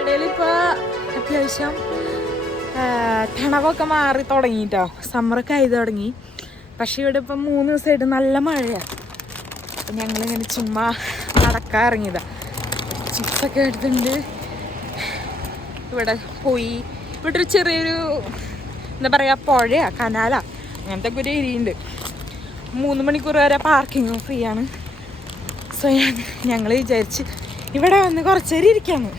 ഇടയിലിപ്പോ അത്യാവശ്യം തണവൊക്കെ മാറി തുടങ്ങിട്ടോ. സമ്മറൊക്കെ ആയി തുടങ്ങി. പക്ഷെ ഇവിടെ ഇപ്പം മൂന്ന് ദിവസമായിട്ട് നല്ല മഴയാണ് അപ്പം ഞങ്ങളിങ്ങനെ ചുമ്മാ നടക്കാൻ ഇറങ്ങിയതാണ് ചിപ്സൊക്കെ എടുത്തിട്ടുണ്ട്. ഇവിടെ പോയി ഇവിടെ ഒരു ചെറിയൊരു എന്താ പറയുക പുഴയാ കനാലാ. അങ്ങനത്തെ ഒരു ഏരിയ ഉണ്ട്. മൂന്ന് മണിക്കൂർ വരെ പാർക്കിങ്ങും ഫ്രീ ആണ്. സോ ഞങ്ങൾ വിചാരിച്ച് ഇവിടെ വന്ന് കുറച്ച് നേരം ഇരിക്കാന്ന്.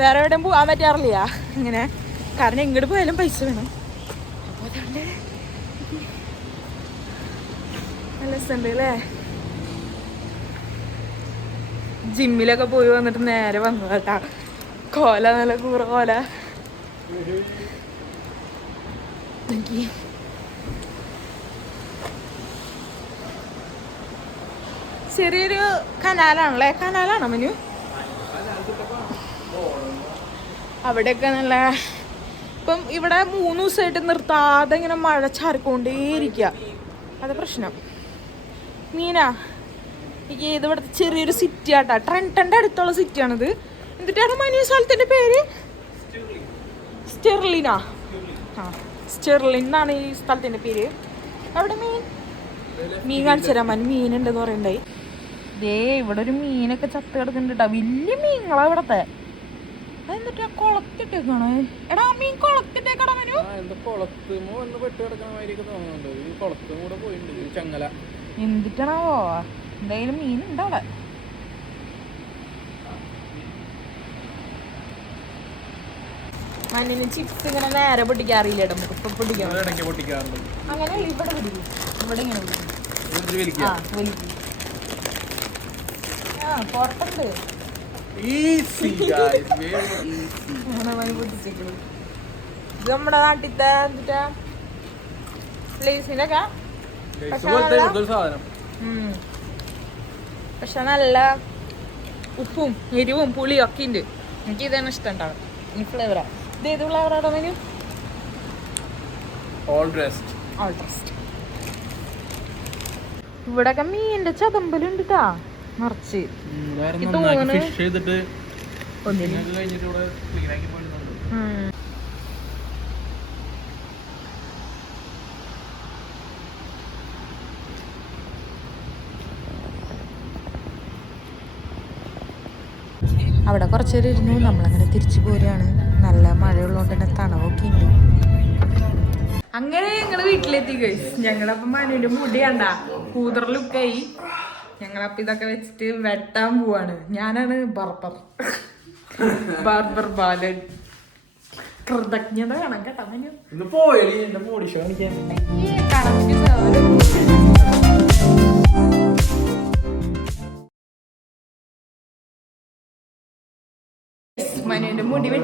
വേറെ എവിടെയും പോകാൻ പറ്റാറില്ല ഇങ്ങനെ. കാരണം എങ്ങോട്ട് പോയാലും പൈസ വേണം. അപ്പോൾ അതുകൊണ്ട് നല്ല രസമുണ്ട് അല്ലേ? ജിമ്മിലൊക്കെ പോയി വന്നിട്ട് നേരെ വന്നു കേട്ടാ. കോല നല്ല കൂറ കോല. എനിക്ക് ചെറിയൊരു കനാലാണല്ലേ? കനാലാണോ മനു? അവിടെയൊക്കെ നല്ല ഇപ്പം ഇവിടെ മൂന്ന് ദിവസമായിട്ട് നിർത്താതെ ഇങ്ങനെ മഴ ചാറിക്കൊണ്ടേയിരിക്കുക അത് പ്രശ്നം. മീനാ എനിക്ക് ഇതിവിടുത്തെ ചെറിയൊരു സിറ്റി ആട്ടാ. ട്രെൻഡന്റെ അടുത്തുള്ള സിറ്റിയാണിത് എന്നിട്ടാണ് മനു സ്ഥലത്തിന്റെ പേര്? സ്റ്റെർലിനാ. ആ സ്റ്റെർലിൻ എന്നാണ് ഈ സ്ഥലത്തിന്റെ പേര്. അവിടെ മീൻ. മീൻ കാണിച്ചു തരാൻ മൻ മീനുണ്ടെന്ന് പറയണ്ടായി ദേ ഇവിടെ ഒരു മീനൊക്കെ ചത്ത് കിടക്കുന്നുണ്ട് കേട്ടോ വലിയ മീനുകളാ ഇവിടത്തെ. എന്നിട്ട് കുളത്തിട്ടേക്കാണോ? എടാ മീൻ കുളത്തിട്ടേക്കടാ മനു? ആ, എന്താ കുളത്തുമോ ഒന്ന് പെട്ട് കിടക്കണ മാതിരിയൊക്കെ തോന്നുന്നുണ്ട് ഈ കുളത്തും കൂടെ പോയിട്ടുണ്ട് ഈ ചങ്ങല എന്തിട്ടാണാവോ എന്തായാലും മീനുണ്ട് അവിടെ മണ്ണിന് ചിപ്സ് ഇങ്ങനെ നേരെ പൊട്ടിക്കാറില്ല നമുക്ക് ഇപ്പൊ പൊട്ടിക്കാം അങ്ങനെ ഇവിടെ പിടിക്കും ഇവിടെ ഇങ്ങനെ പിടിക്കും ആ വലിക്കും. ആ പുറത്തുണ്ട് ഈസി ഇത് നമ്മുടെ നാട്ടിലത്തെ എന്നിട്ടാ ഉം. പക്ഷെ നല്ല ഉപ്പും എരിവും പുളിയും ഒക്കെ ഉണ്ട്. എനിക്ക് ഇതാണ് ഇഷ്ടം ഉണ്ടാവും ഈ ഫ്ലേവറാ ഇത് ഏത് ഫ്ലേവറാണ് menu all dressed all dressed ഇവിടൊക്കെ മീനിന്റെ ചതമ്പലുണ്ട് ട്ടാ നിറച്ച് തോന്നുന്നു- അവിടെ കുറച്ച് നേരം ഇരുന്നു. നമ്മളങ്ങനെ തിരിച്ചു പോരുകയാണ്. നല്ല മഴയുള്ളതുകൊണ്ട് തന്നെ തണവൊക്കെ ഉണ്ട് അങ്ങനെ ഞങ്ങൾ വീട്ടിലെത്തി ഗൈസ് ഞങ്ങളപ്പം മനുവിന്റെ മുടി കണ്ട. കൂതർ ലുക്കായി ഞങ്ങളപ്പം ഇതൊക്കെ വെച്ചിട്ട് വെട്ടാൻ പോവാണ്. ഞാനാണ് ബർബർ ബാർബർ ബാലൻ. കൃതജ്ഞത കാണാൻ കേട്ടോ മനു. ഇന്ന് പോയാലേ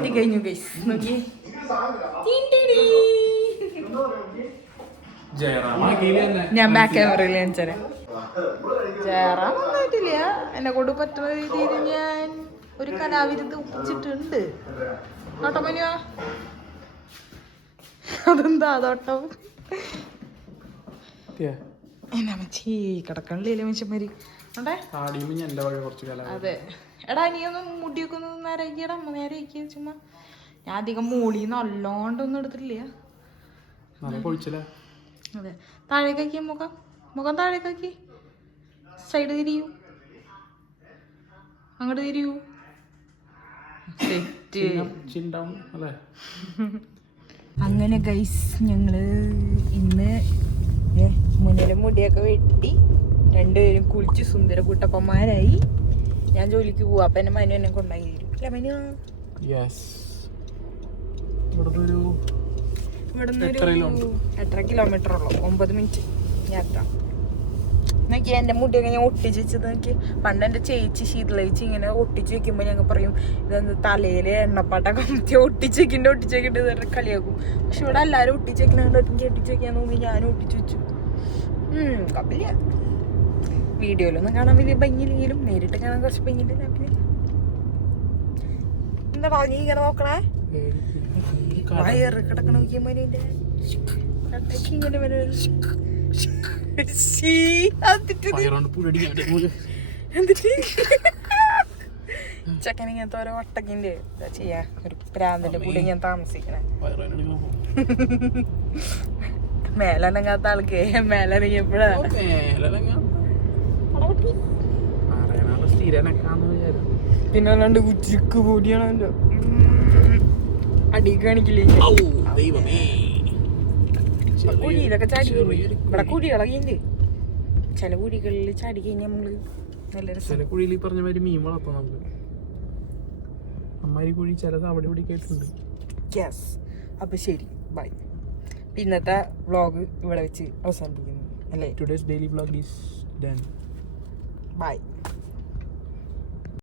വെട്ടി കഴിഞ്ഞു ഗൈസ് നോക്കി ജയറാം. ഞാൻ ബാക്ക് ക്യാമറയിൽ കാണിച്ചുതരാം ചേറാൻ ഒന്നായിട്ടില്ല എന്നെ കൊണ്ട് പറ്റുന്ന രീതിയിൽ ഞാൻ ഒരു കലാവിരുദ്ധ ഒപ്പിച്ചിട്ടുണ്ട്. നോട്ടോ മനുവാ. അതെന്താ അതോട്ടം? എന്നാ മച്ചി കിടക്കണില്ലേ മനുഷ്യന്മാര്. അതെ. എടാ മുടിയൊക്കെ ഒന്ന് നേരെ നേരെ ചുമ്മാ. ഞാൻ അധികം മൂടി നല്ലോണ്ടൊന്നും എടുത്തിട്ടില്ല. അതെ. താഴേക്കാക്കി മുഖം. മുഖം താഴേക്കാക്കി സൈഡ് തിരിയൂ. അങ്ങോട്ട് തിരിയൂ. അങ്ങനെ ഗൈസ് ഞങ്ങൾ ഇന്ന് ദേ മുന്നിലും മുടിയൊക്കെ വെട്ടി രണ്ടുപേരും കുളിച്ച് സുന്ദര കുട്ടപ്പന്മാരായി. ഞാൻ ജോലിക്ക് പോവാ. അപ്പൊ എന്നെ മനു എന്നെ കൊണ്ടായി തരും. അല്ല മനു? ഇവിടുന്ന് എത്ര കിലോമീറ്റർ ഉള്ളു? ഒമ്പത് മിനിറ്റ് യാത്ര നോക്കി എന്റെ മുടിയൊക്കെ ഞാൻ ഒട്ടിച്ച് വെച്ചത് നോക്കി പണ്ട് എന്റെ ചേച്ചി ശീതളേച്ചി ഇങ്ങനെ ഒട്ടിച്ച് വെക്കുമ്പോൾ ഞങ്ങൾ പറയും ഇതെന്ത് തലയിൽ എണ്ണപ്പാട്ട കുത്തി ഒട്ടിച്ച് വെക്കിന്റെ ഒട്ടിച്ച് വെക്കിട്ട് ഇതൊരു കളിയാക്കും. പക്ഷെ ഇവിടെ എല്ലാവരും ഒട്ടിച്ച് വെക്കണ കണ്ടിട്ട് എനിക്ക് ഒട്ടിച്ച് വെക്കാൻ തോന്നി ഞാനും ഒട്ടിച്ച് വെച്ചു. കപ്പില്ല വീഡിയോയിലൊന്നും കാണാൻ വലിയ ഭംഗിയില്ലെങ്കിലും നേരിട്ട് കാണാൻ കുറച്ച് ഭംഗിയില്ല പിന്നെ എന്താ പറഞ്ഞു ഇങ്ങനെ നോക്കണേ? വയറ് കിടക്കണ നോക്കിയമ്മ ഇങ്ങനെ വരും ചെക്കൻ ഇങ്ങനത്തെ ഓരോ വട്ടക്കിന്റെ ചെയ്യാ. ഒരു പ്രാന്തിന്റെ കൂടെ ഞാൻ താമസിക്കണേ. മേലനങ്ങാത്ത ആൾക്ക് മേലനങ്ങിയപ്പോഴാ. പിന്നെ അല്ലാണ്ട് ഉച്ചയ്ക്ക് കൂടിയാണല്ലോ അടി കാണിക്കില്ലേ? ദൈവമേ. കുഴിയിലൊക്കെ ചാടി ഇവിടെ കുഴി. കുഴികളൊക്കെ ഉണ്ട്. ചില കുഴികളിൽ ചാടി കഴിഞ്ഞാൽ നമ്മൾ നല്ല ചില കുഴിയിൽ പറഞ്ഞ മാതിരി മീൻ വളർത്താം നമുക്ക്. അമ്മാരി കുഴി ചിലത് അവിടെ ഇവിടെ കേട്ടിട്ടുണ്ട്. യെസ് അപ്പൊ ശരി. ബൈ ഇന്നത്തെ വ്ളോഗ് ഇവിടെ വെച്ച് അവസാനിപ്പിക്കുന്നു. അല്ലേ? Today's daily vlog is done bye